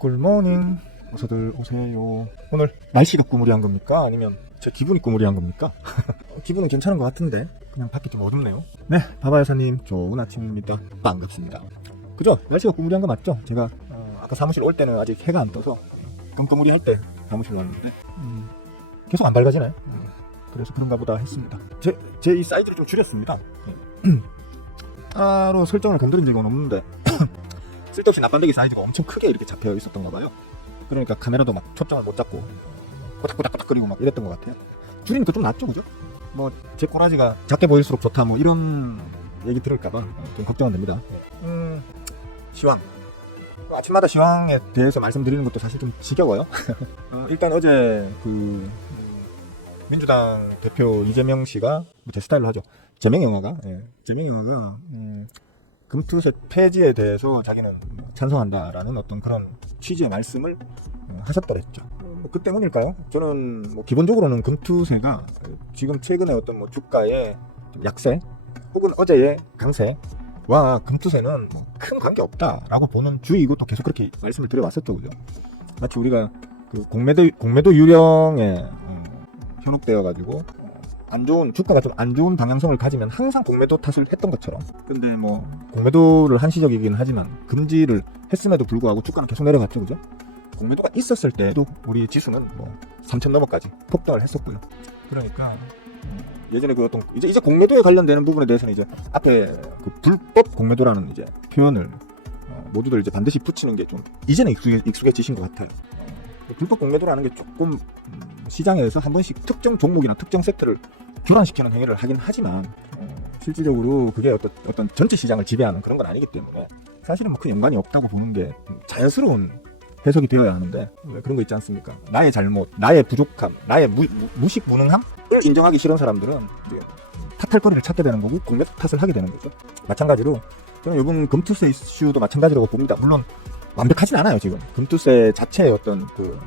굿모닝. 어서들 오세요. 오늘 날씨가 꾸무리한 겁니까? 아니면 제 기분이 꾸무리한 겁니까? 기분은 괜찮은 것 같은데 그냥 밖이 좀 어둡네요. 네, 바바 여사님 좋은 아침입니다. 반갑습니다. 그죠? 날씨가 꾸무리한 거 맞죠? 제가 아까 사무실 올 때는 아직 해가 안 떠서 깜깜무리할 때 사무실 왔는데 계속 안 밝아지네. 그래서 그런가 보다 했습니다. 제 이 사이즈를 좀 줄였습니다. 따로 설정을 건드린 적은 없는데 쓸데없이 납반대기 사이즈가 엄청 크게 이렇게 잡혀 있었던가 봐요. 그러니까 카메라도 막 초점을 못 잡고 꼬닥꼬닥꼬닥거리고 막 이랬던 것 같아요. 줄이니까 좀 낫죠, 그죠? 뭐 제 꼬라지가 작게 보일수록 좋다 뭐 이런 얘기 들을까봐 좀 걱정은 됩니다. 시황. 아침마다 시황에 대해서 말씀드리는 것도 사실 좀 지겨워요. 일단 어제 민주당 대표 이재명 씨가 제 스타일로 하죠. 제명 영화가 금투세 폐지에 대해서 자기는 찬성한다라는 어떤 그런 취지의 말씀을 하셨더랬죠. 그 때문일까요? 저는 뭐 기본적으로는 금투세가 지금 최근에 어떤 뭐 주가의 약세 혹은 어제의 강세와 금투세는 뭐 큰 관계 없다라고 보는 주의고 또 계속 그렇게 말씀을 드려왔었죠, 그죠? 마치 우리가 그 공매도 유령에 현혹되어가지고 안 좋은 주가가 좀 안 좋은 방향성을 가지면 항상 공매도 탓을 했던 것처럼. 근데 뭐 공매도를 한시적이긴 하지만 금지를 했음에도 불구하고 주가는 계속 내려갔죠, 그죠? 공매도가 있었을 때도 우리 지수는 뭐 3,000 넘어까지 폭등을 했었고요. 그러니까 예전에 그 어떤 이제 공매도에 관련되는 부분에 대해서는 이제 앞에 그 불법 공매도라는 이제 표현을 모두들 이제 반드시 붙이는 게 좀 이제는 익숙해지신 것 같아요. 불법 공매도라는 게 조금 시장에서 한 번씩 특정 종목이나 특정 섹터를 교란시키는 행위를 하긴 하지만 실질적으로 그게 어떤 전체 시장을 지배하는 그런 건 아니기 때문에 사실은 뭐 큰 연관이 없다고 보는 게 자연스러운 해석이 되어야 하는데 왜 그런 거 있지 않습니까? 나의 잘못, 나의 부족함, 나의 무식 무능함을 인정하기 싫은 사람들은 이제 탓할거리를 찾게 되는 거고 공매도 탓을 하게 되는 거죠. 마찬가지로 저는 이번 금투세 이슈도 마찬가지라고 봅니다. 물론 완벽하진 않아요. 지금 금투세 자체의 어떤 그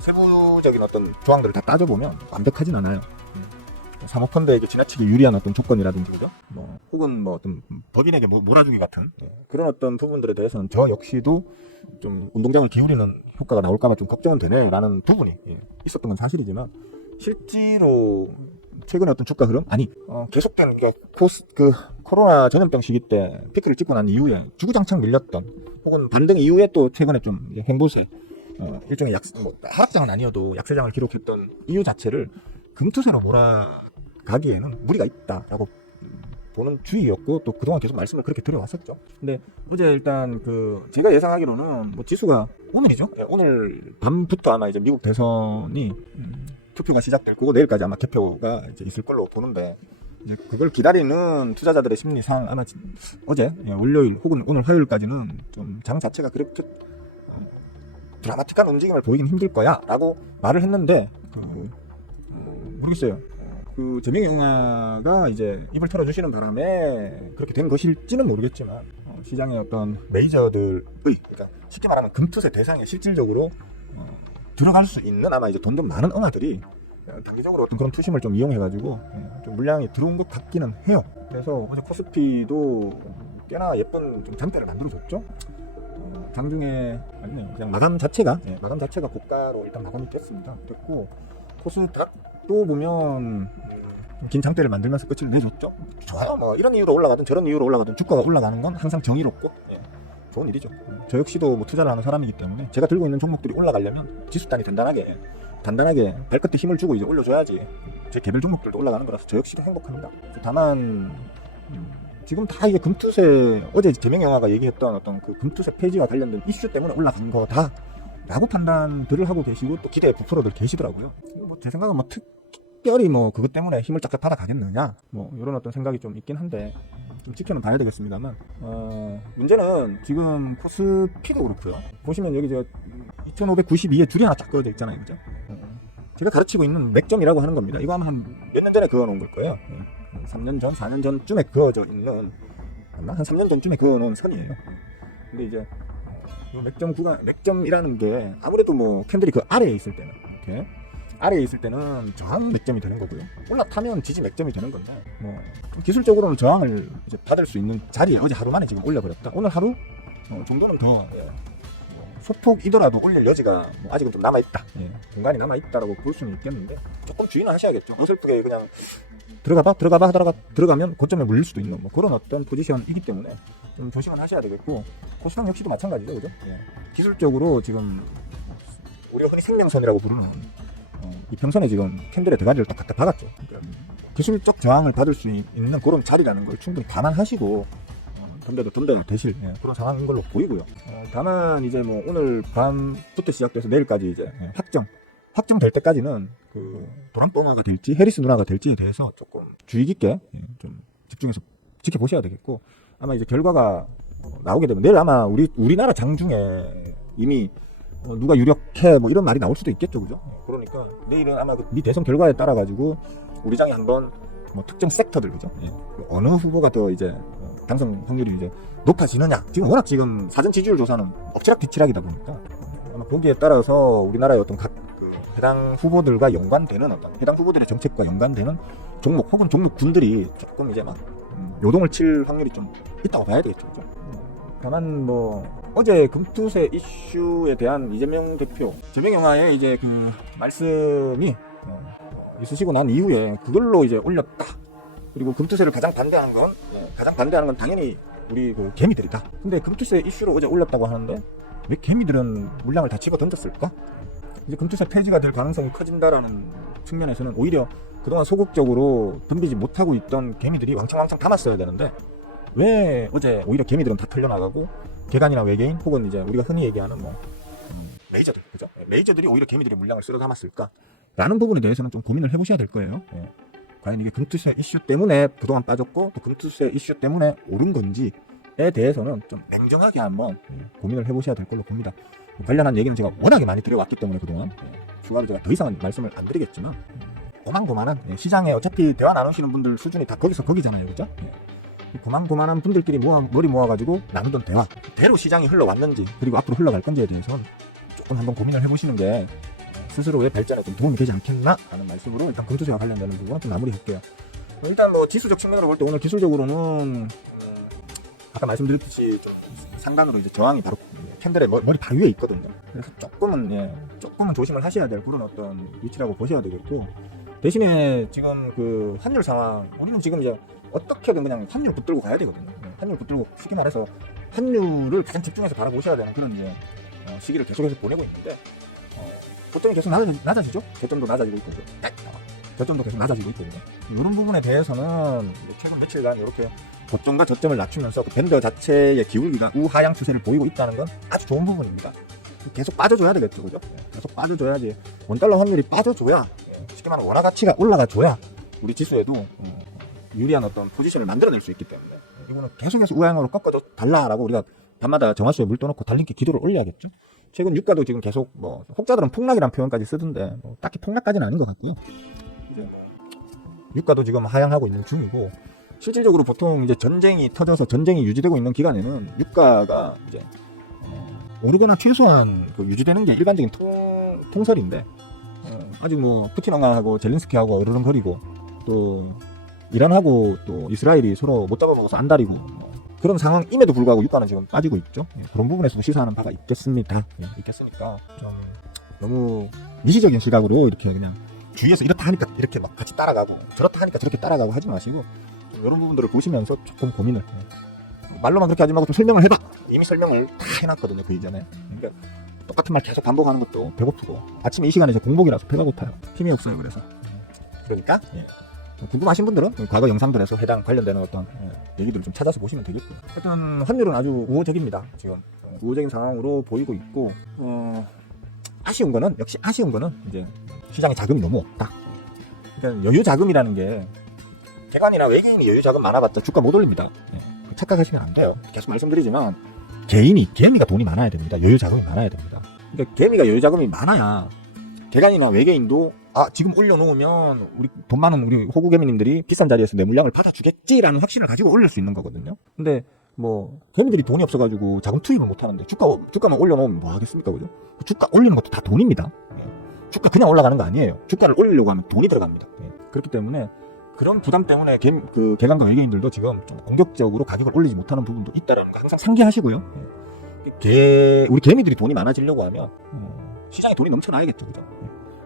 세부적인 어떤 조항들을 다 따져보면 완벽하진 않아요. 사모펀드에게 지나치게 유리한 어떤 조건이라든지, 그죠? 뭐 혹은 뭐 어떤 법인에게 몰아주기 같은 그런 어떤 부분들에 대해서는 저 역시도 좀 운동장을 기울이는 효과가 나올까봐 좀 걱정은 되네라는 부분이 있었던 건 사실이지만 실제로 최근에 어떤 주가 흐름 계속된 코로나 전염병 시기 때 피크를 찍고 난 이후에 주구장창 밀렸던 혹은 반등 이후에 또 최근에 좀 행보세 일종의 하락장은 아니어도 약세장을 기록했던 이유 자체를 금투세로 몰아가기에는 무리가 있다라고 보는 주의였고 또 그동안 계속 말씀을 그렇게 드려왔었죠. 근데 어제 일단 제가 예상하기로는 뭐 지수가 오늘이죠. 오늘 밤부터 아마 이제 미국 대선이 투표가 시작될 거고 내일까지 아마 개표가 이제 있을 걸로 보는데 이제 그걸 기다리는 투자자들의 심리상 아마 어제 월요일 혹은 오늘 화요일까지는 좀 장 자체가 그렇게 드라마틱한 움직임을 보이긴 힘들 거야 라고 말을 했는데 모르겠어요. 제명 영화가 이제 입을 털어주시는 바람에 그렇게 된 것일지는 모르겠지만 시장의 어떤 메이저들의 그러니까 쉽게 말하면 금투세 대상에 실질적으로 들어갈 수 있는 아마 이제 돈 좀 많은 은하들이 단기적으로 어떤 그런 투심을 좀 이용해가지고 좀 물량이 들어온 것 같기는 해요. 그래서 어제 코스피도 꽤나 예쁜 좀 장대를 만들어줬죠. 장중에 그냥 마감 자체가 고가로 일단 마감이 됐고 코스닥도 보면 긴 장대를 만들면서 끝을 내줬죠. 좋아요. 뭐 이런 이유로 올라가든 저런 이유로 올라가든 주가가 올라가는 건 항상 정의롭고 좋은 일이죠. 저 역시도 뭐 투자를 하는 사람이기 때문에 제가 들고 있는 종목들이 올라가려면 지수단이 단단하게 발끝에 힘을 주고 이제 올려줘야지 제 개별 종목들도 올라가는 거라서 저 역시도 행복합니다. 다만 지금 다 이게 금투세 어제 제명 영화가 얘기했던 어떤 그 금투세 폐지와 관련된 이슈 때문에 올라간 거다 라고 판단들을 하고 계시고 또 기대에 부풀어들 계시더라고요. 뭐 제 생각은 뭐 특별히 뭐 그것 때문에 힘을 쫙쫙 받아 가겠느냐 뭐 이런 어떤 생각이 좀 있긴 한데 좀 지켜는 봐야 되겠습니다만 문제는 지금 코스피도 그렇고요. 보시면 여기 저 2592에 줄이 하나 쫙 그어져 있잖아요, 그죠? 제가 가르치고 있는 맥점이라고 하는 겁니다. 이거 아마 한 몇 년 전에 그어놓은 걸 거예요. 3년 전, 4년 전쯤에 그어져 있는 아마 한 3년 전쯤에 그어놓은 선이에요. 근데 이제 맥점이라는 게 아무래도 뭐 캔들이 그 아래에 있을 때는 이렇게 아래에 있을 때는 저항 맥점이 되는 거고요. 올라타면 지지 맥점이 되는 건데 뭐 기술적으로는 저항을 이제 받을 수 있는 자리에 어제 하루 만에 지금 올려버렸다. 오늘 하루 정도는 더 소폭이더라도 올릴 여지가 뭐 아직은 좀 남아있다. 공간이 남아있다라고 볼 수는 있겠는데 조금 주의는 하셔야겠죠. 어설프게 그냥 들어가봐 하다가 들어가면 고점에 물릴 수도 있는 뭐 그런 어떤 포지션이기 때문에 좀 조심은 하셔야 되겠고, 코스닥 역시도 마찬가지죠, 그죠? 기술적으로 지금 우리가 흔히 생명선이라고 부르는 이 평선에 지금 캔들의 대가리를 딱 갖다 박았죠. 그러니까 기술적 저항을 받을 수 있는 그런 자리라는 걸 충분히 감안하시고 덤벼도 되실 그런 상황인 걸로 보이고요. 다만 이제 뭐 오늘 밤부터 시작돼서 내일까지 이제 확정될 때까지는 그 도란뻥어가 될지 해리스 누나가 될지에 대해서 조금 주의 깊게 좀 집중해서 지켜보셔야 되겠고, 아마 이제 결과가 나오게 되면 내일 아마 우리나라 장중에 이미 누가 유력해 뭐 이런 말이 나올 수도 있겠죠, 그죠? 그러니까 내일은 아마 그 미 대선 결과에 따라 가지고 우리 장이 한번 뭐 특정 섹터들, 그죠? 어느 후보가 더 이제 당선 확률이 이제 높아지느냐. 지금 워낙 지금 사전 지지율 조사는 엎치락뒤치락이다 보니까 아마 거기에 따라서 우리나라의 어떤 각 그 해당 후보들과 연관되는 어떤 해당 후보들의 정책과 연관되는 종목 혹은 종목군들이 조금 이제 막 요동을 칠 확률이 좀 있다고 봐야 되겠죠, 그죠? 다만 뭐 어제 금투세 이슈에 대한 이재명 대표 재명영화에 이제 그 말씀이 있으시고 난 이후에 그걸로 이제 올렸다. 그리고 금투세를 가장 반대하는 건 당연히 우리 그 개미들이다. 근데 금투세 이슈로 어제 올렸다고 하는데 왜 개미들은 물량을 다 집어 던졌을까? 이제 금투세 폐지가 될 가능성이 커진다라는 측면에서는 오히려 그동안 소극적으로 덤비지 못하고 있던 개미들이 왕창 담았어야 되는데 왜 어제 오히려 개미들은 다 털려나가고 개간이나 외계인 혹은 이제 우리가 흔히 얘기하는 뭐 레이저들, 그죠? 레이저들이 오히려 개미들의 물량을 쓸어 담았을까? 라는 부분에 대해서는 좀 고민을 해보셔야 될 거예요. 과연 이게 금투세 이슈 때문에 그동안 빠졌고 또 금투세 이슈 때문에 오른 건지에 대해서는 좀 냉정하게 한번 고민을 해보셔야 될 걸로 봅니다. 관련한 얘기는 제가 워낙에 많이 드려왔기 때문에 그동안 추가로 제가 더 이상은 말씀을 안 드리겠지만 고만고만한 시장에 어차피 대화 나누시는 분들 수준이 다 거기서 거기잖아요, 그죠? 고만고만한 분들끼리 머리 모아가지고 나누던 대화 대로 시장이 흘러왔는지 그리고 앞으로 흘러갈 건지에 대해서는 조금 한번 고민을 해보시는 게 스스로의 발전에 좀 도움이 되지 않겠나 하는 말씀으로 일단 금투세와 관련되는 부분은 좀 마무리할게요. 일단 뭐 지수적 측면으로 볼 때 오늘 기술적으로는 아까 말씀드렸듯이 좀 상단으로 이제 저항이 바로 캔들의 머리 바로 위에 있거든요. 그래서 조금은 조심을 하셔야 될 그런 어떤 위치라고 보셔야 되겠고, 대신에 지금 그 환율 상황 우리는 지금 이제 어떻게든 그냥 환율 붙들고 가야 되거든요. 환율 붙들고 쉽게 말해서 환율을 가장 집중해서 바라보셔야 되는 그런 이제 시기를 계속해서 보내고 있는데 고점이 계속 낮아지죠? 저점도 낮아지고 있고 저점도 계속 낮아지고 있거든요. 이런 부분에 대해서는 최근 며칠간 이렇게 고점과 저점을 낮추면서 그 밴드 자체의 기울기가 우하향 추세를 보이고 있다는 건 아주 좋은 부분입니다. 계속 빠져줘야 되겠죠, 그죠? 계속 빠져줘야지. 원달러 환율이 빠져줘야, 쉽게 말하면 원화 가치가 올라가줘야 우리 지수에도 유리한 어떤 포지션을 만들어낼 수 있기 때문에 이거는 계속해서 우하향으로 꺾어줘 달라라고 우리가 밤마다 정화수에 물 떠놓고 달린기 기도를 올려야겠죠. 최근 유가도 지금 계속 뭐 혹자들은 폭락이라는 표현까지 쓰던데 뭐 딱히 폭락까지는 아닌 것 같고요. 이제 유가도 지금 하향하고 있는 중이고, 실질적으로 보통 이제 전쟁이 터져서 전쟁이 유지되고 있는 기간에는 유가가 이제 오르거나 최소한 그 유지되는 게 일반적인 통설인데 아직 뭐 푸틴하고 젤린스키하고 으르렁거리고 또 이란하고 또 이스라엘이 서로 못 잡아먹어서 안달이고 그런 상황임에도 불구하고 유가는 지금 빠지고 있죠. 그런 부분에서도 시사하는 바가 있겠습니다. 있겠으니까 좀 너무 미시적인 시각으로 이렇게 그냥 주위에서 이렇다 하니까 이렇게 막 같이 따라가고 저렇다 하니까 저렇게 따라가고 하지 마시고 이런 부분들을 보시면서 조금 고민을 말로만 그렇게 하지 말고 좀 설명을 해봐. 이미 설명을 다 해놨거든요, 그 이전에. 그러니까 똑같은 말 계속 반복하는 것도 배고프고 아침에 이 시간에 이제 공복이라서 배가 고파요. 힘이 없어요. 그러니까 궁금하신 분들은 과거 영상들에서 해당 관련되는 어떤 얘기들을 좀 찾아서 보시면 되겠고요. 하여튼 환율은 아주 우호적입니다. 지금 우호적인 상황으로 보이고 있고, 아쉬운 거는 이제 시장에 자금이 너무 없다. 그러니까 여유 자금이라는 게 개관이나 외계인이 여유 자금 많아봤자 주가 못 올립니다. 착각하시면 안 돼요. 계속 말씀드리지만 개미가 돈이 많아야 됩니다. 여유 자금이 많아야 됩니다. 그러니까 개미가 여유 자금이 많아야 개간이나 외계인도 지금 올려놓으면 우리 돈 많은 우리 호구개미님들이 비싼 자리에서 내 물량을 받아주겠지라는 확신을 가지고 올릴 수 있는 거거든요. 근데 뭐 개미들이 돈이 없어가지고 자금 투입을 못하는데 주가만 올려놓으면 뭐 하겠습니까, 그죠? 주가 올리는 것도 다 돈입니다. 주가 그냥 올라가는 거 아니에요. 주가를 올리려고 하면 돈이 들어갑니다. 그렇기 때문에 그런 부담 때문에 개간과 외계인들도 지금 좀 공격적으로 가격을 올리지 못하는 부분도 있다는 거 항상 상기하시고요. 우리 개미들이 돈이 많아지려고 하면 시장에 돈이 넘쳐나야겠죠, 그죠?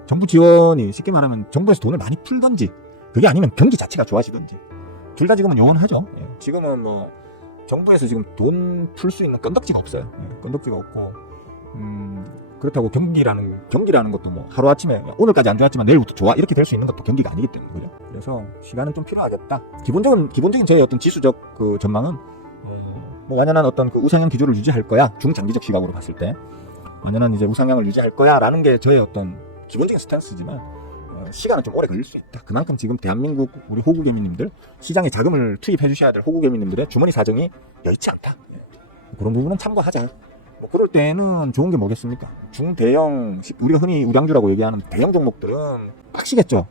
정부 지원이 쉽게 말하면 정부에서 돈을 많이 풀던지, 그게 아니면 경기 자체가 좋아지던지, 둘 다 지금은 영원하죠. 지금은 뭐 정부에서 지금 돈 풀 수 있는 건덕지가 없어요. 건덕지가 없고, 그렇다고 경기라는 것도 뭐 하루아침에 오늘까지 안 좋았지만 내일부터 좋아 이렇게 될 수 있는 것도 경기가 아니기 때문에, 그죠? 그래서 시간은 좀 필요하겠다. 기본적인 제 어떤 지수적 그 전망은 뭐 완연한 어떤 그 우상향 기조를 유지할 거야. 중장기적 시각으로 봤을 때 완연한 이제 우상향을 유지할 거야라는 게 저의 어떤 기본적인 스탠스지만, 시간은 좀 오래 걸릴 수 있다. 그만큼 지금 대한민국 우리 호구개미님들, 시장에 자금을 투입해 주셔야 될 호구개미님들의 주머니 사정이 여의치 않다. 그런 부분은 참고하자. 뭐 그럴 때는 좋은 게 뭐겠습니까? 중대형, 우리가 흔히 우량주라고 얘기하는 대형 종목들은 빡시겠죠.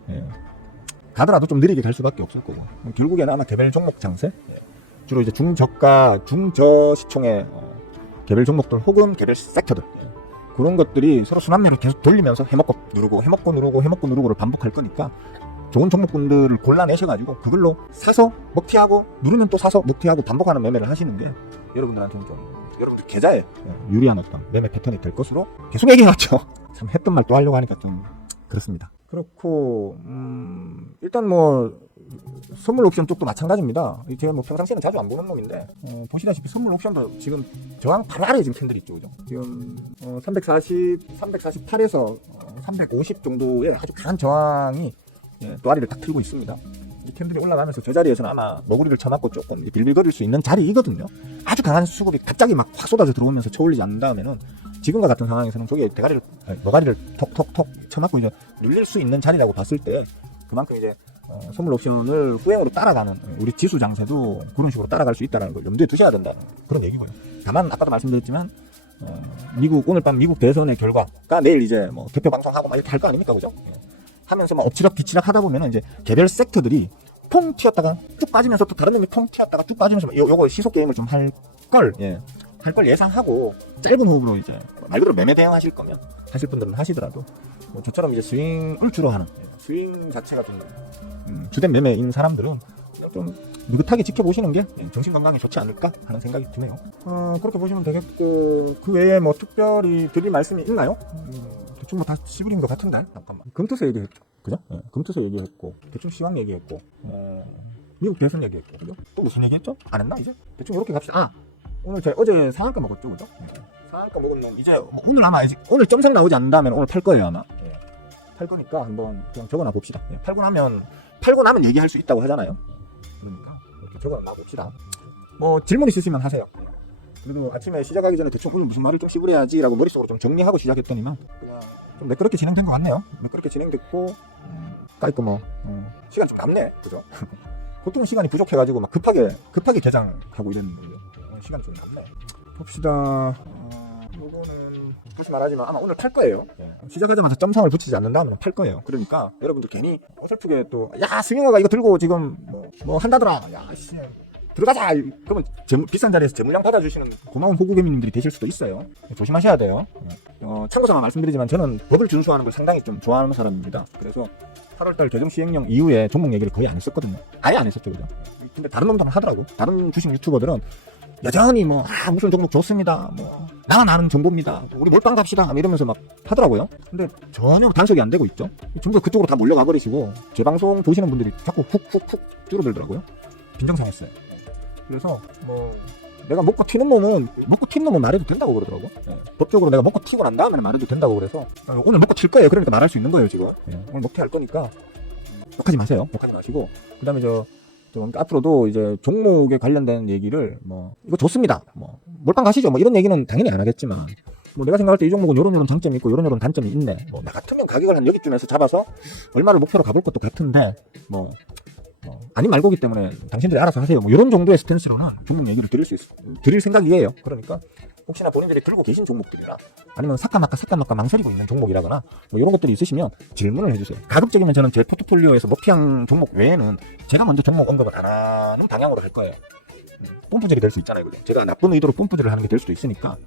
가더라도 좀 느리게 갈 수밖에 없을 거고, 결국에는 아마 개별 종목 장세, 주로 이제 중저가, 중저시총의 개별 종목들 혹은 개별 섹터들, 그런 것들이 서로 순환매로 계속 돌리면서 해먹고 누르고를 반복할 거니까, 좋은 종목군들을 골라내셔가지고 그걸로 사서 먹튀하고 누르면 또 사서 먹튀하고 반복하는 매매를 하시는 게 여러분들한테는 좀, 여러분들 계좌에 유리한 어떤 매매 패턴이 될 것으로 계속 얘기해왔죠. 참 했던 말 또 하려고 하니까 좀 그렇습니다. 그렇고 일단 뭐 선물 옵션 쪽도 마찬가지입니다. 제가 뭐 평상시에는 자주 안 보는 놈인데, 보시다시피 선물 옵션도 지금 저항 바로 아래에 지금 캔들이 있죠, 그죠? 지금 348에서 350 정도의 아주 강한 저항이 또 아래를 딱 틀고 있습니다. 이 캔들이 올라가면서 저 자리에서는 아마 너구리를 쳐맞고 조금 빌빌거릴 수 있는 자리이거든요. 아주 강한 수급이 갑자기 막 확 쏟아져 들어오면서 쳐올리지 않는 다음에는 지금과 같은 상황에서는 저게 노가리를 톡톡톡 쳐맞고 이제 눌릴 수 있는 자리라고 봤을 때, 그만큼 이제 선물 옵션을 후행으로 따라가는 우리 지수 장세도 그런 식으로 따라갈 수 있다는 걸 염두에 두셔야 된다는 그런 얘기고요. 다만 아까도 말씀드렸지만 오늘 밤 미국 대선의 결과가 내일 이제 뭐 대표 방송하고 막 이렇게 할 거 아닙니까, 그죠? 하면서 막 엎치락 뒤치락 하다 보면은 이제 개별 섹터들이 퐁 튀었다가 쭉 빠지면서 또 다른 놈이 퐁 튀었다가 쭉 빠지면서 요거 시속 게임을 좀 할 걸 예상하고, 짧은 호흡으로 이제 말 그대로 매매 대응하실 거면 하실 분들은 하시더라도, 뭐 저처럼 이제 스윙을 주로 하는, 스윙 자체가 좀 주된 매매인 사람들은 좀 느긋하게 지켜보시는 게 정신 건강에 좋지 않을까 하는 생각이 드네요. 그렇게 보시면 되겠고, 그 외에 뭐 특별히 드릴 말씀이 있나요? 대충 뭐 다 시부린 것 같은데. 잠깐만, 금투세 얘기했죠, 그죠? 금투세 얘기했고, 대충 시황 얘기했고, 미국 대선 얘기했고, 그죠? 또 무슨 얘기했죠? 안 했나 이제? 대충 이렇게 갑시다. 오늘 제가 어제 상한가 먹었죠, 그죠? 상한가 먹으면 이제 오늘 아마 오늘 점상 나오지 않는다면 오늘 팔 거예요, 아마. 팔 거니까 한번 그냥 적어놔 봅시다. 팔고 나면 얘기할 수 있다고 하잖아요. 그러니까 이렇게 적어놔 봅시다. 뭐 질문 있으시면 하세요. 그래도 아침에 시작하기 전에 대충 오늘 무슨 말을 좀 씹으려야지라고 머릿속으로 좀 정리하고 시작했더니만 그냥 좀 매끄럽게 진행된 것 같네요. 매끄럽게 진행됐고, 깔끔 시간 좀 남네, 그죠? 보통 시간이 부족해가지고 막 급하게 개장하고 이랬는데 시간 좀 남네. 봅시다. 요거는 다시 말하지만 아마 오늘 팔 거예요. 시작하자마자 점상을 붙이지 않는다면 팔 거예요. 그러니까 여러분들 괜히 어설프게 또 야 승용아가 이거 들고 지금 뭐 한다더라, 야 씨 들어가자, 그러면 비싼 자리에서 재물량 받아주시는 고마운 호구개미님들이 되실 수도 있어요. 조심하셔야 돼요. 참고삼아 말씀드리지만 저는 법을 준수하는 걸 상당히 좀 좋아하는 사람입니다. 그래서 8월달 개정 시행령 이후에 종목 얘기를 거의 안 했었거든요. 아예 안 했었죠, 그죠? 근데 다른 놈들은 하더라고. 다른 주식 유튜버들은 여전히 무슨 종목 좋습니다, 나만 아는 정보입니다, 우리 몰빵 갑시다 이러면서 막 하더라고요. 근데 전혀 단속이 안 되고 있죠. 전부 그쪽으로 다 몰려가 버리시고 제 방송 보시는 분들이 자꾸 훅 줄어들더라고요. 빈정상했어요. 그래서 내가 먹고 튀는 놈은 말해도 된다고 그러더라고. 법적으로 내가 먹고 튀고 난 다음에는 말해도 된다고. 그래서 오늘 먹고 튈 거예요. 그러니까 말할 수 있는 거예요, 지금. 오늘 먹튀 할 거니까 욕하지 마세요. 욕하지 마시고, 그 다음에 앞으로도 이제 종목에 관련된 얘기를 이거 좋습니다, 몰빵 가시죠, 이런 얘기는 당연히 안 하겠지만, 내가 생각할 때 이 종목은 요런 장점이 있고 요런 단점이 있네, 나 같으면 가격을 한 여기쯤에서 잡아서 얼마를 목표로 가볼 것도 같은데 아닌 말고기 때문에 당신들이 알아서 하세요, 이런 정도의 스탠스로는 종목 얘기를 드릴 생각이에요. 그러니까 혹시나 본인들이 들고 계신 종목들이나 아니면 사까마까 망설이고 있는 종목이라거나 이런 것들이 있으시면 질문을 해주세요. 가급적이면 저는 제 포트폴리오에서 먹튀한 종목 외에는 제가 먼저 종목 언급을 안 하는 방향으로 할 거예요. 뽐뿌질이 될 수 있잖아요, 그죠? 제가 나쁜 의도로 뽐뿌질을 하는 게 될 수도 있으니까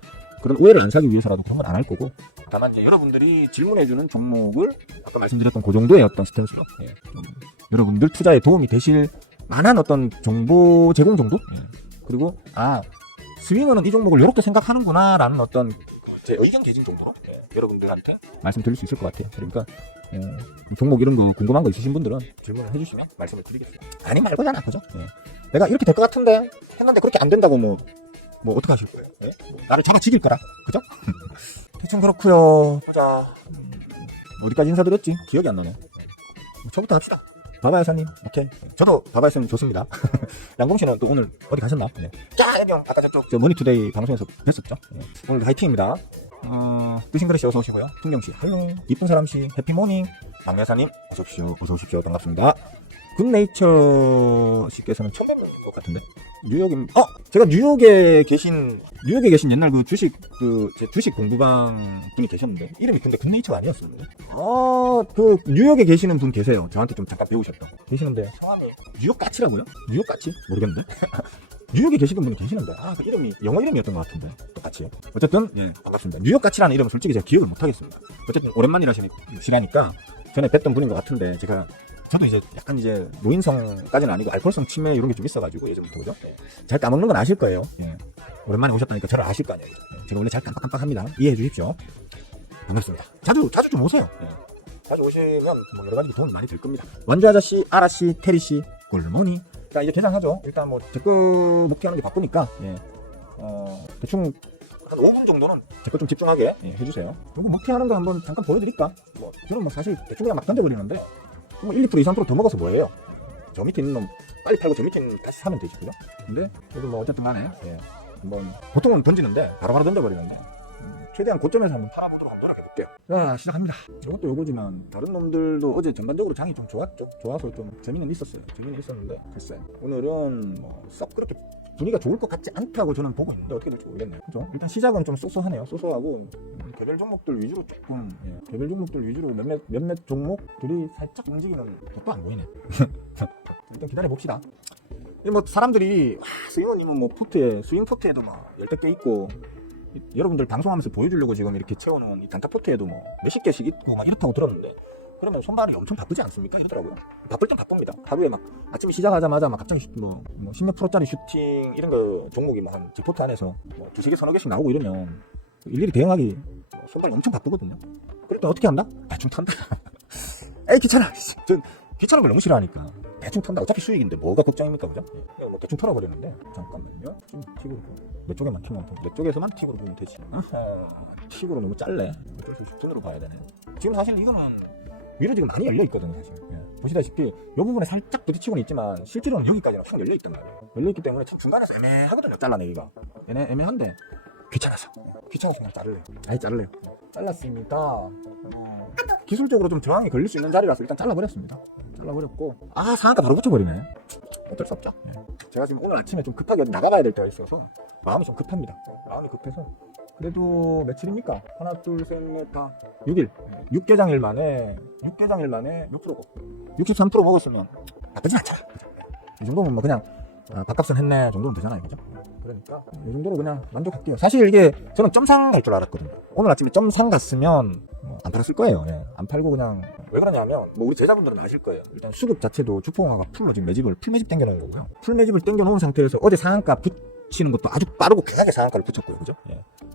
그런 오해를 안 사기 위해서라도 그런 건 안 할 거고, 다만 이제 여러분들이 질문해주는 종목을 아까 말씀드렸던 그 정도의 어떤 스탠스로 여러분들 투자에 도움이 되실 만한 어떤 정보 제공 정도? 그리고 스윙어는 이 종목을 이렇게 생각하는구나라는 어떤 제 의견 개진 정도로 여러분들한테 말씀드릴 수 있을 것 같아요. 그러니까 종목 이런 거 궁금한 거 있으신 분들은 질문을 해주시면 말씀을 드리겠어요. 아니 말고잖아, 그죠? 내가 이렇게 될 것 같은데 했는데 그렇게 안 된다고 뭐 어떻게 하실 거예요? 뭐 나를 잡아치길 거라, 그죠? 대충 그렇고요. 보자. 어디까지 인사드렸지? 기억이 안 나네. 저부터 합시다. 바바야사님, 오케이. 저도 바바야사님 좋습니다. 양봉씨는 또 오늘 어디 가셨나? 자, 형 아까 저쪽 머니투데이 방송에서 뵀었죠. 오늘도 화이팅입니다. 뜨신그릇씨 어서 오시고요. 풍경씨, 할로. 이쁜 사람씨, 해피모닝. 막내사님, 어서 오십시오. 반갑습니다. 굿네이처 씨께서는 처음 뵙는 것 같은데. 제가 뉴욕에 계신 옛날 제 주식 공부방 분이 계셨는데, 이름이 근데 굿네이처가 아니었어요. 뉴욕에 계시는 분 계세요. 저한테 좀 잠깐 배우셨던. 계시는데, 성함이 뉴욕까치라고요? 뉴욕까치? 모르겠는데. 뉴욕에 계시는 분이 계시는데, 그 이름이 영어 이름이었던 것 같은데, 똑같이. 어쨌든, 반갑습니다. 뉴욕까치라는 이름은 솔직히 제가 기억을 못 하겠습니다. 어쨌든, 오랜만이라시니까, 전에 뵀던 분인 것 같은데, 저도 이제 약간 노인성까지는 아니고 알코올성 치매 이런 게 좀 있어가지고 예전부터, 그죠? 잘 까먹는 건 아실 거예요. 오랜만에 오셨다니까 저를 아실 거 아니에요. 제가 원래 잘 깜빡깜빡합니다. 이해해 주십시오. 반갑습니다. 자주 좀 오세요. 자주 오시면 뭐 여러 가지 도움이 많이 될 겁니다. 완주 아저씨, 아라씨, 테리씨, 굿모닝. 자, 이제 개장하죠. 일단 뭐 댓글 목표하는 게 바쁘니까 대충 한 5분 정도는 댓글 좀 집중하게 해주세요. 그리고 목표하는 거 한번 잠깐 보여드릴까? 저는 뭐 사실 대충 그냥 막 던져버리는데 1, 2%, 2, 3%더 먹어서 뭐예요? 저 밑에 있는 놈 빨리 팔고 저 밑에 있는 놈 다시 사면 되지, 그죠? 근데 그래도 뭐 어쨌든 간에 한번 보통은 던지는데 바로바로 던져버리는데 최대한 고점에서 한번 팔아보도록 한번 노력해볼게요. 자, 시작합니다. 이것도 요거지만 다른 놈들도 어제 전반적으로 장이 좀 좋았죠. 좋아서 좀 재미는 있었는데 글쎄 오늘은 뭐 썩 그렇게 분위기가 좋을 것 같지 않다고 저는 보고 있는데 어떻게 될지 모르겠네요. 그죠? 일단 시작은 좀 쏘쏘하네요. 쏘쏘하고 개별 종목들 위주로 조금 개별 종목들 위주로 몇몇 종목들이 살짝 움직이는 것도 안 보이네. 일단 기다려 봅시다. 뭐 사람들이 스윙어님은 뭐 스윙 포트에도 뭐 10개 꽤 있고 여러분들 방송하면서 보여주려고 지금 이렇게 채워놓은 이 단타 포트에도 뭐 몇십 개씩 있고 막 이렇다고 들었는데, 그러면 손발이 엄청 바쁘지 않습니까? 이러더라고요. 바쁠 땐 바쁩니다. 하루에 막 아침에 시작하자마자 막 갑자기 뭐 10몇 프로짜리 슈팅 이런 거 종목이 뭐 한 포트 안에서 뭐 두세 개 서너 개씩 나오고 이러면 일일이 대응하기 손발이 엄청 바쁘거든요. 그럴 때 어떻게 한다? 대충 턴다. 에이 귀찮아. 전 귀찮은 걸 너무 싫어하니까 대충 턴다. 어차피 수익인데 뭐가 걱정입니까, 그죠? 그냥 뭐 대충 털어버렸는데 잠깐만요. 좀 틱으로 몇 쪽에만 틱으로 몇 쪽에서만 틱으로 보면 되지. 틱으로 너무 짧네. 어쩔 수 없이 톤으로 봐야 되네. 지금 사실 이거는 위로 지금 많이 열려 있거든요, 사실. 보시다시피 이 부분에 살짝 부딪히고는 있지만 실제로는 여기까지는 확 열려 있단 말이에요. 열려 있기 때문에 참 중간에서 애매하거든요, 잘라내기가. 애매한데 귀찮아서 그냥 자를래요. 아예 자를래요. 잘랐습니다. 기술적으로 좀 저항이 걸릴 수 있는 자리라서 일단 잘라버렸습니다. 잘라버렸고 상한가 바로 붙여버리네. 어쩔 수 없죠. 제가 지금 오늘 아침에 좀 급하게 나가봐야 될 때가 있어서 마음이 좀 급합니다. 마음이 급해서 그래도 며칠입니까? 하나 둘 셋 넷 다 6일 6개장일 만에 몇 프로고 63% 먹었으면 나쁘지 않잖아. 이 정도면 뭐 그냥 밥값은 했네 정도면 되잖아요, 그죠? 그러니까 이 정도로 그냥 만족할게요. 사실 이게 저는 점상 갈 줄 알았거든요. 오늘 아침에 점상 갔으면 안 팔았을 거예요. 안 팔고 그냥 왜 그러냐면 뭐 우리 제자분들은 아실 거예요. 일단 수급 자체도 주포화가 풀로 지금 풀매집 당겨놓은 거고요. 풀매집을 당겨놓은 상태에서 어제 상한가 붙이는 것도 아주 빠르고 강하게 상한가를 붙였고요, 그죠?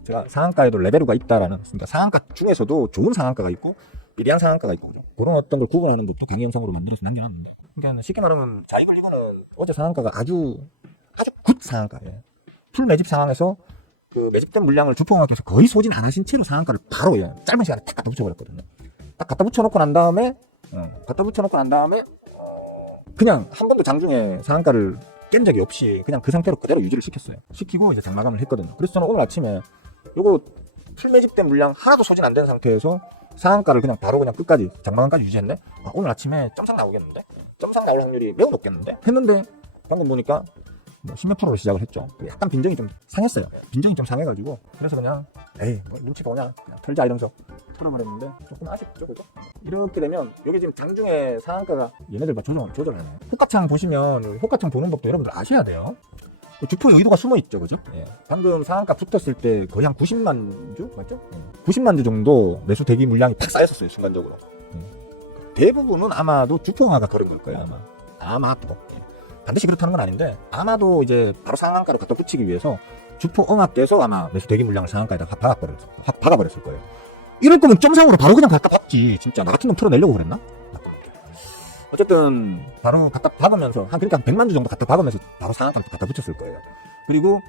제가 상한가에도 레벨루가 있다라는, 그러니까 상한가 중에서도 좋은 상한가가 있고 미리한 상한가가 있고, 그죠? 그런 어떤 걸 구분하는 것도 강의 영상으로 만들어서 남겨놨는데, 그러니까 쉽게 말하면 자이글 이거는 어제 상한가가 아주 굿 상한가예요. 풀 매집 상황에서 그 매집된 물량을 주포공학께서 거의 소진 안 하신 채로 상한가를 바로 짧은 시간에 딱 갖다 붙여버렸거든요. 딱 갖다 붙여놓고 난 다음에 그냥 한 번도 장중에 상한가를 깬 적이 없이 그냥 그 상태로 그대로 유지를 시키고 이제 장마감을 했거든요. 그래서 저는 오늘 아침에 요거 풀 매집된 물량 하나도 소진 안 된 상태에서 상한가를 그냥 바로 그냥 끝까지 장마감까지 유지했네. 오늘 아침에 점상 나오겠는데? 점상 나올 확률이 매우 높겠는데? 했는데 방금 보니까 뭐 10몇 프로로 시작을 했죠. 약간 빈정이 좀 상했어요. 빈정이 좀 상해가지고 그래서 그냥 뭐 눈치 보냐 그냥 털자 이러면서 털어버렸는데 조금 아쉽죠, 그죠? 이렇게 되면 여기 지금 장중에 상한가가 얘네들 조절하네. 호가창 보시면 호가창 보는 법도 여러분들 아셔야 돼요. 주포의 의도가 숨어있죠, 그죠? 방금 상한가 붙었을 때 거의 한 90만 주 맞죠? 90만 주 정도 매수 대기 물량이 팍 쌓였었어요, 순간적으로. 대부분은 아마도 주포화가 걸은 걸 거예요, 아마도. 반드시 그렇다는 건 아닌데 아마도 이제 바로 상한가로 갖다 붙이기 위해서 주포응합돼서 아마 매수 대기 물량을 상한가에다 박아버렸을 거예요. 이럴 거면 점상으로 바로 그냥 갖다 박지. 진짜 나 같은 놈 털어내려고 그랬나? 어쨌든 바로 갖다 박으면서 그러니까 한 100만 주 정도 갖다 박으면서 바로 상한가를 갖다 붙였을 거예요. 그리고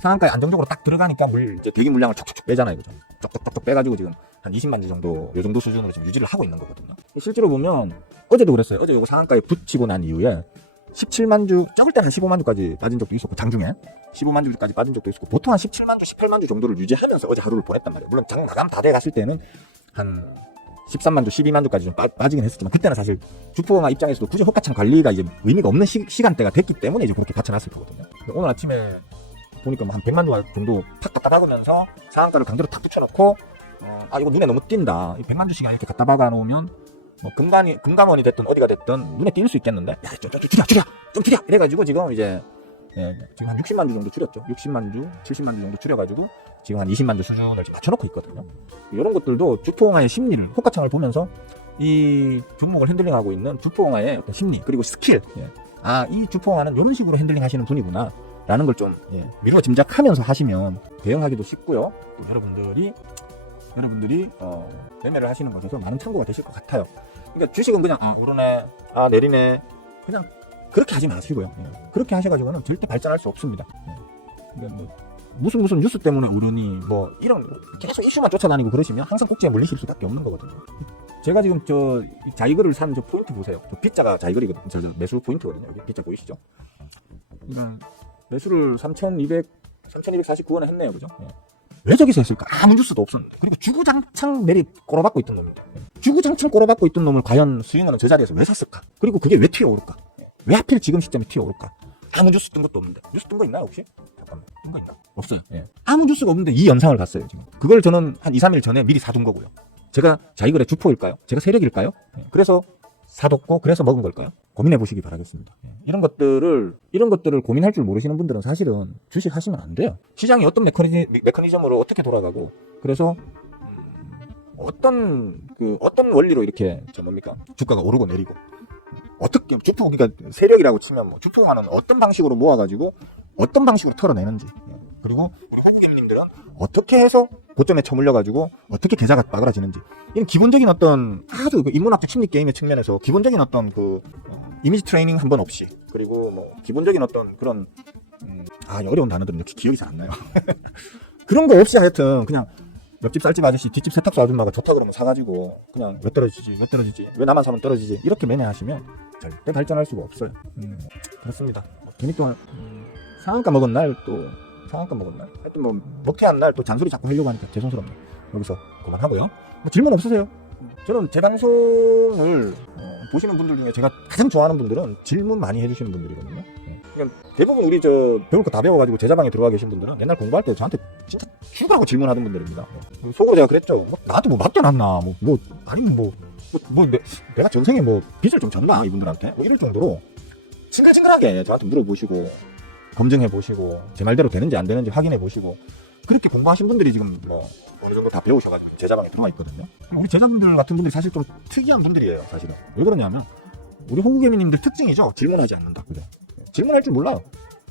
상한가에 안정적으로 딱 들어가니까 이제 대기 물량을 촉촉 빼잖아요. 그죠? 쪽쪽쪽쪽 빼가지고 지금 한 20만 주 정도 요 정도 수준으로 지금 유지를 하고 있는 거거든요. 실제로 보면 어제도 그랬어요. 어제 요거 상한가에 붙이고 난 이후에 17만 주, 적을 때는 한 15만 주까지 빠진 적도 있었고, 장중에 15만 주까지 빠진 적도 있었고, 보통 한 17만 주, 18만 주 정도를 유지하면서 어제 하루를 보냈단 말이에요. 물론 장 마감 다 돼 갔을 때는 한 13만 주, 12만 주까지 좀 빠지긴 했었지만, 그때는 사실 주포응합 입장에서도 굳이 호가창 관리가 이제 의미가 없는 시간대가 됐기 때문에 이제 그렇게 받쳐놨을 거거든요. 오늘 아침에 보니까 뭐 한 100만 주 정도 탁 갖다 박으면서 상한가를 강제로 탁 붙여놓고, 이거 눈에 너무 띈다. 100만 주씩 이렇게 갖다 박아 놓으면 뭐 금감원이 됐든 어디가 됐든 눈에 띌 수 있겠는데, 야, 좀 줄여 이래가지고 지금 이제 지금 한 60만 주 정도 줄였죠. 60만 주, 70만 주 정도 줄여가지고 지금 한 20만 주 수준을 맞춰놓고 있거든요. 이런 것들도 주포응합의 심리를, 호가창을 보면서 이 종목을 핸들링하고 있는 주포응합의 어떤 심리, 그리고 스킬, 이 주포응합은 이런 식으로 핸들링 하시는 분이구나 라는 걸 좀 미루어 짐작하면서 하시면 대응하기도 쉽고요. 또 여러분들이 매매를 하시는 것에서 많은 참고가 되실 것 같아요. 그러니까 주식은 그냥 오르네, 내리네, 그냥 그렇게 하지 마시고요. 그렇게 하셔가지고는 절대 발전할 수 없습니다. 그러니까 뭐 무슨 뉴스 때문에 오르니 뭐 이런 계속 이슈만 쫓아다니고 그러시면 항상 꼭지에 물리실 수밖에 없는 거거든요. 제가 지금 저 자이글을 산 저 포인트 보세요. 저 B자가 자이글이거든요. 저 매수 포인트거든요. 여기 B자 보이시죠? 그러니까 매수를 3,249원에 했네요. 그죠? 왜 저기서 했을까? 아무 뉴스도 없었는데. 그리고 주구장창 내리 꼬라박고 있던 놈입니다. 주구장창 꼬라박고 있던 놈을 과연 수익원은 저 자리에서 왜 샀을까? 그리고 그게 왜 튀어오를까? 왜 하필 지금 시점에 튀어오를까? 아무 뉴스 뜬 것도 없는데. 뉴스 뜬 거 있나요 혹시? 잠깐만. 뜬 거 있나? 없어요. 아무 뉴스가 없는데 이 연상을 봤어요 지금. 그걸 저는 한 2, 3일 전에 미리 사둔 거고요. 제가 자이글의 주포일까요? 제가 세력일까요? 그래서 사뒀고 그래서 먹은 걸까요? 고민해 보시기 바라겠습니다. 이런 것들을 고민할 줄 모르시는 분들은 사실은 주식 하시면 안 돼요. 시장이 어떤 메커니즘으로 어떻게 돌아가고, 그래서 어떤 원리로 이렇게 주가가 오르고 내리고, 어떻게 주포, 그러니까 세력이라고 치면 뭐 주포가는 어떤 방식으로 모아가지고 어떤 방식으로 털어내는지, 그리고 우리 호구개미님들은 어떻게 해서 고점에 처물려가지고 어떻게 계좌가 빠그라지는지, 이런 기본적인 어떤 아주 인문학적 심리 게임의 측면에서 기본적인 어떤 이미지 트레이닝 한 번 없이, 그리고 뭐 기본적인 어떤 그런 어려운 단어들은 역시 기억이 잘 안 나요. 그런 거 없이 하여튼 그냥 옆집 쌀집 아저씨 뒷집 세탁소 아줌마가 좋다 그러면 사가지고 그냥 왜 떨어지지 왜 나만 사면 떨어지지 이렇게 매매하시면 절대 발전할 수가 없어요. 그렇습니다. 괜히 또 상한가 먹은 날 하여튼 뭐 먹튀한 날 또 잔소리 자꾸 하려고 하니까 죄송스럽네요. 여기서 그만하고요. 뭐 질문 없으세요? 저는 제 방송을 보시는 분들 중에 제가 가장 좋아하는 분들은 질문 많이 해주시는 분들이거든요. 그러니까 대부분 우리 배울 거 다 배워가지고 제자방에 들어와 계신 분들은 옛날 공부할 때 저한테 진짜 죽으라고 질문하던 분들입니다. 속으로 제가 그랬죠. 나한테 뭐 맡겨놨나, 아니면 내가 전생에 빚을 좀 졌나 이분들한테 이럴 정도로 징글징글하게 저한테 물어보시고 검증해보시고 제 말대로 되는지 안 되는지 확인해보시고 그렇게 공부하신 분들이 지금 어느 정도 다 배우셔가지고 제자방에 들어와 있거든요. 우리 제자분들 같은 분들이 사실 좀 특이한 분들이에요. 사실은 왜 그러냐면 우리 호구개미님들 특징이죠. 질문하지 않는다. 그죠? 질문할 줄 몰라요.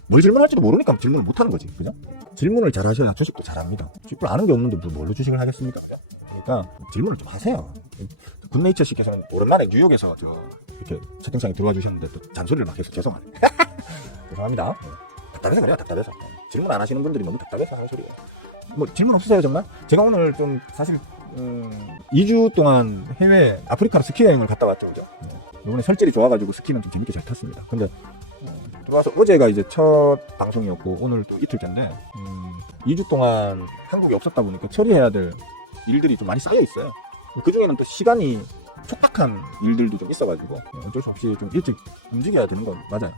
뭘 질문할지도 모르니까 질문을 못하는 거지. 그죠? 질문을 잘 하셔야 주식도 잘합니다. 주식을 아는 게 없는데 뭘로 주식을 하겠습니까? 그러니까 질문을 좀 하세요. 굿네이처 씨께서는 오랜만에 뉴욕에서 이렇게 채팅창에 들어와 주셨는데 또 잔소리를 막 해서 죄송합니다. 죄송합니다. 답답해서 그래요. 답답해서. 질문 안 하시는 분들이 너무 답답해서 하는 소리예요. 질문 없으세요 정말? 제가 오늘 좀 사실 2주 동안 해외 아프리카로 스키 여행을 갔다 왔죠. 그죠? 이번에 설질이 좋아가지고 스키는 좀 재밌게 잘 탔습니다. 근데 들어와서 어제가 이제 첫 방송이었고 오늘 또 이틀째인데 2주 동안 한국에 없었다 보니까 처리해야 될 일들이 좀 많이 쌓여 있어요. 그 중에는 또 시간이 촉박한 일들도 좀 있어가지고 어쩔 수 없이 좀 일찍 움직여야 되는 건 맞아요.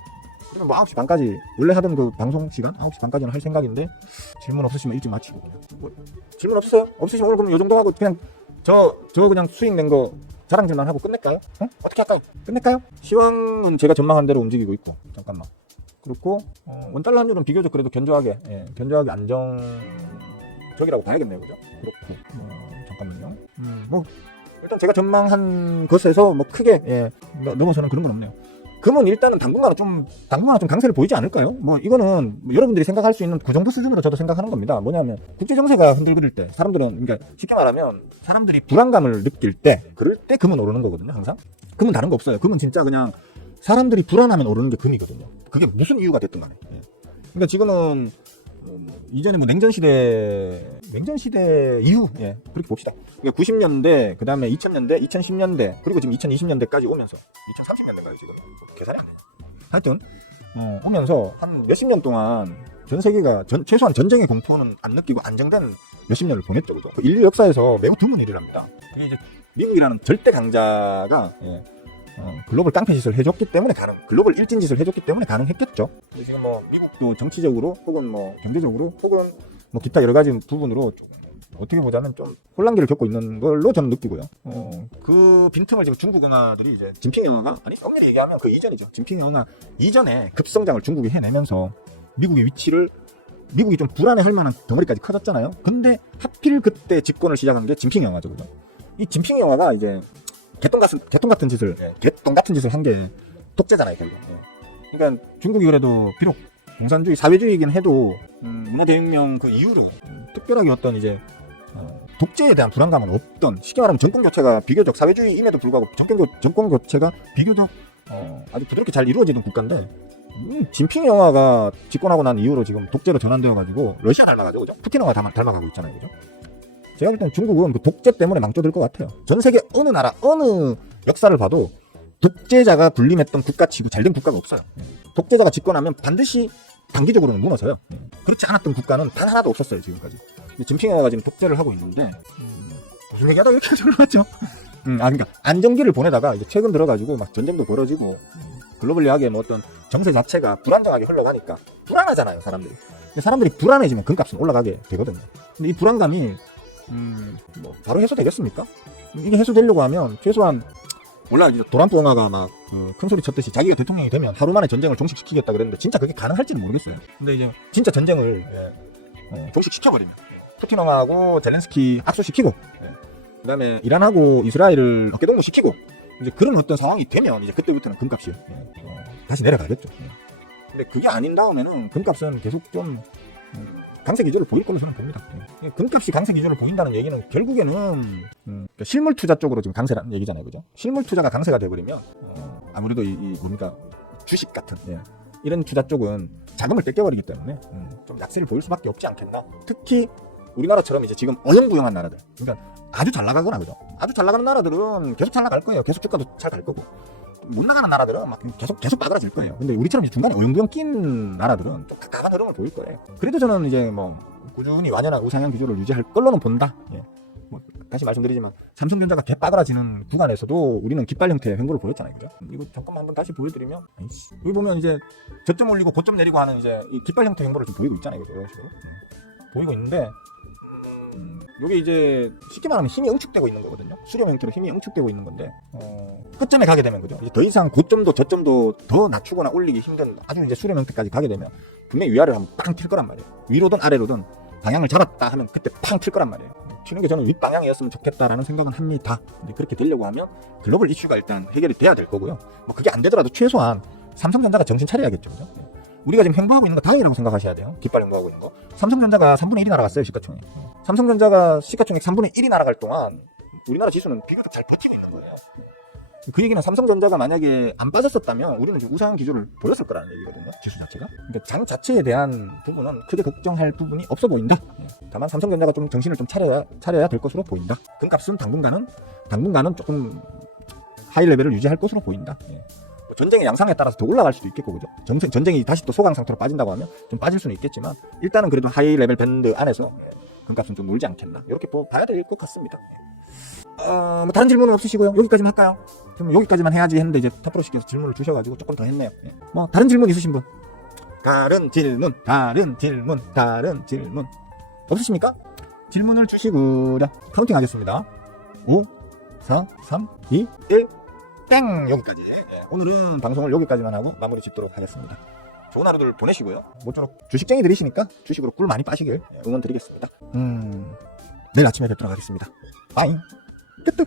그럼 9시 반까지 원래 하던 그 방송 시간 9시 반까지는 할 생각인데 질문 없으시면 일찍 마치고 그냥. 질문 없으세요? 없으시면 오늘 그럼 요 정도 하고 그냥 저 그냥 수익 낸 거 자랑질만 하고 끝낼까요? 어떻게 할까요? 끝낼까요? 시황은 제가 전망한 대로 움직이고 있고 잠깐만. 그렇고 원달러 환율은 비교적 그래도 견조하게 안정적이라고 봐야겠네요. 그죠? 그렇고 잠깐만요. 일단 제가 전망한 것에서 크게 넘어서는 그런 건 없네요. 금은 일단은 당분간은 좀 강세를 보이지 않을까요? 뭐 이거는 뭐 여러분들이 생각할 수 있는 그 정도 수준으로 저도 생각하는 겁니다. 뭐냐면 국제 정세가 흔들거릴 때 사람들은, 그러니까 쉽게 말하면 사람들이 불안감을 느낄 때, 그럴 때 금은 오르는 거거든요. 항상 금은 다른 거 없어요. 금은 진짜 그냥 사람들이 불안하면 오르는 게 금이거든요. 그게 무슨 이유가 됐든 간에. 그러니까 지금은 이전에 뭐 냉전 시대 이후, 예, 그렇게 봅시다. 그러니까 90년대, 그 다음에 2000년대, 2010년대, 그리고 지금 2020년대까지 오면서 2030년대까지 지금 계산이 안 되냐. 하여튼 오면서 한 몇십 년 동안 전 세계가 최소한 전쟁의 공포는 안 느끼고 안정된 몇십 년을 보냈죠, 그죠? 인류 역사에서 매우 드문 일이랍니다. 그게 이제 미국이라는 절대 강자가, 예, 글로벌 깡패 짓을 해줬기 때문에 글로벌 일진 짓을 해줬기 때문에 가능했겠죠. 근데 지금 뭐 미국도 정치적으로 혹은 뭐 경제적으로 혹은 뭐 기타 여러 가지 부분으로 어떻게 보자면 좀 혼란기를 겪고 있는 걸로 저는 느끼고요. 그 빈틈을 지금 중국 영화들이 이제 진핑 영화가, 아니 엄밀히 얘기하면 그 이전이죠. 진핑 영화 이전에 급성장을 중국이 해내면서 미국의 위치를, 미국이 좀 불안해할 만한 덩어리까지 커졌잖아요. 근데 하필 그때 집권을 시작한 게 진핑 영화죠, 그죠? 이 진핑 영화가 이제 개똥 같은 짓을 한 게 독재잖아요, 결국. 그러니까 중국이 그래도 비록 공산주의, 사회주의이긴 해도 문화대혁명 그 이후로 특별하게 어떤 이제 독재에 대한 불안감은 없던, 쉽게 말하면 정권 교체가 비교적 사회주의임에도 불구하고 정권 교체가 비교적 아주 부드럽게 잘 이루어지는 국가인데, 진핑 영화가 집권하고 난 이후로 지금 독재로 전환되어가지고 러시아 닮아가죠, 그죠? 푸틴 영화 닮아가고 있잖아요, 그죠? 제가 볼 때는 중국은 그 독재 때문에 망쳐들 것 같아요. 전 세계 어느 나라, 어느 역사를 봐도 독재자가 군림했던 국가치고 잘된 국가가 없어요. 독재자가 집권하면 반드시 단기적으로는 무너져요. 그렇지 않았던 국가는 단 하나도 없었어요, 지금까지. 진핑 영화가 지금 독재를 하고 있는데, 무슨 얘기하다 이렇게 들어갔죠? 그러니까 안정기를 보내다가 이제 최근 들어가지고 막 전쟁도 벌어지고, 글로벌리하게 뭐 어떤 정세 자체가 불안정하게 흘러가니까 불안하잖아요, 사람들이. 근데 사람들이 불안해지면 금값은 올라가게 되거든요. 근데 이 불안감이 뭐 바로 해소되겠습니까? 이게 해소되려고 하면 최소한, 몰라, 이제 도란프 영화가 막 큰 소리 쳤듯이 자기가 대통령이 되면 하루 만에 전쟁을 종식시키겠다 그랬는데 진짜 그게 가능할지는 모르겠어요. 근데 이제 진짜 전쟁을 종식시켜버리면, 푸틴 영화하고 젤렌스키 압수시키고, 그 다음에 이란하고 이스라엘을 어깨동무 시키고, 이제 그런 어떤 상황이 되면 이제 그때부터는 금값이 다시 내려가겠죠. 근데 그게 아닌 다음에는 금값은 계속 좀 강세 기조를 보일 걸로 저는 봅니다. 금값이 강세 기조를 보인다는 얘기는 결국에는 실물 투자 쪽으로 지금 강세라는 얘기잖아요, 그죠? 실물 투자가 강세가 돼버리면 아무래도 뭡니까, 주식 같은, 이런 투자 쪽은 자금을 뺏겨버리기 때문에 좀 약세를 보일 수밖에 없지 않겠나. 특히 우리나라처럼 이제 지금 어영부영한 나라들, 그러니까 아주 잘 나가거나, 그죠? 아주 잘 나가는 나라들은 계속 잘 나갈 거예요. 계속 주가도 잘 갈 거고. 못 나가는 나라들은 막 계속 빠그라질 거예요. 근데 우리처럼 이제 중간에 어영부영 낀 나라들은 좀 가간 흐름을 보일 거예요. 그래도 저는 이제 뭐 꾸준히 완연한 우상향 기조를 유지할 걸로는 본다. 뭐 다시 말씀드리지만 삼성전자가 개 빠그라지는 구간에서도 우리는 깃발 형태의 횡보를 보였잖아요, 그죠? 이거 잠깐만 한번 다시 보여드리면, 여기 보면 이제 저점 올리고 고점 내리고 하는 이제 이 깃발 형태 횡보를 좀 보이고 있잖아요, 그죠? 이런 식으로 보이고 있는데, 요게 이제 쉽게 말하면 힘이 응축되고 있는 거거든요. 수렴 형태로 힘이 응축되고 있는 건데, 끝점에 가게 되면, 그죠? 이제 더 이상 고점도 저점도 더 낮추거나 올리기 힘든 아주 이제 수렴 형태까지 가게 되면 분명히 위아래로 한번 빵 튈 거란 말이에요. 위로든 아래로든 방향을 잡았다 하면 그때 팡 튈 거란 말이에요. 튀는 게 저는 윗방향이었으면 좋겠다라는 생각은 합니다. 근데 그렇게 되려고 하면 글로벌 이슈가 일단 해결이 돼야 될 거고요. 뭐 그게 안 되더라도 최소한 삼성전자가 정신 차려야겠죠, 그죠? 우리가 지금 횡보하고 있는 거 다행이라고 생각하셔야 돼요. 깃발 횡보하고 있는 거. 삼성전자가 3분의 1이 날아갔어요, 시가총액. 삼성전자가 시가총액 3분의 1이 날아갈 동안 우리나라 지수는 비교적 잘 버티고 있는 거예요. 그 얘기는 삼성전자가 만약에 안 빠졌었다면 우리는 우상향 기조를 보였을 거라는 얘기거든요, 지수 자체가. 그러니까 장 자체에 대한 부분은 크게 걱정할 부분이 없어 보인다. 다만 삼성전자가 좀 정신을 좀 차려야 될 것으로 보인다. 금값은 당분간은 조금 하이 레벨을 유지할 것으로 보인다. 전쟁의 양상에 따라서 더 올라갈 수도 있겠고, 그죠? 전쟁이 다시 또 소강 상태로 빠진다고 하면 좀 빠질 수는 있겠지만, 일단은 그래도 하이 레벨 밴드 안에서 금값은 좀 놀지 않겠나, 이렇게 봐야 될 것 같습니다. 뭐 다른 질문은 없으시고요. 여기까지만 할까요? 좀 여기까지만 해야지 했는데 이제 탑프로씨께서 질문을 주셔가지고 조금 더 했네요. 뭐 다른 질문 있으신 분? 다른 질문 없으십니까? 질문을 주시고요. 카운팅 하겠습니다. 5, 4, 3, 2, 1 땡! 여기까지. 오늘은 방송을 여기까지만 하고 마무리 짓도록 하겠습니다. 좋은 하루들 보내시고요. 모쪼록 주식쟁이들이시니까 주식으로 꿀 많이 빠시길 응원 드리겠습니다. 내일 아침에 뵙도록 하겠습니다. 빠잉! 끝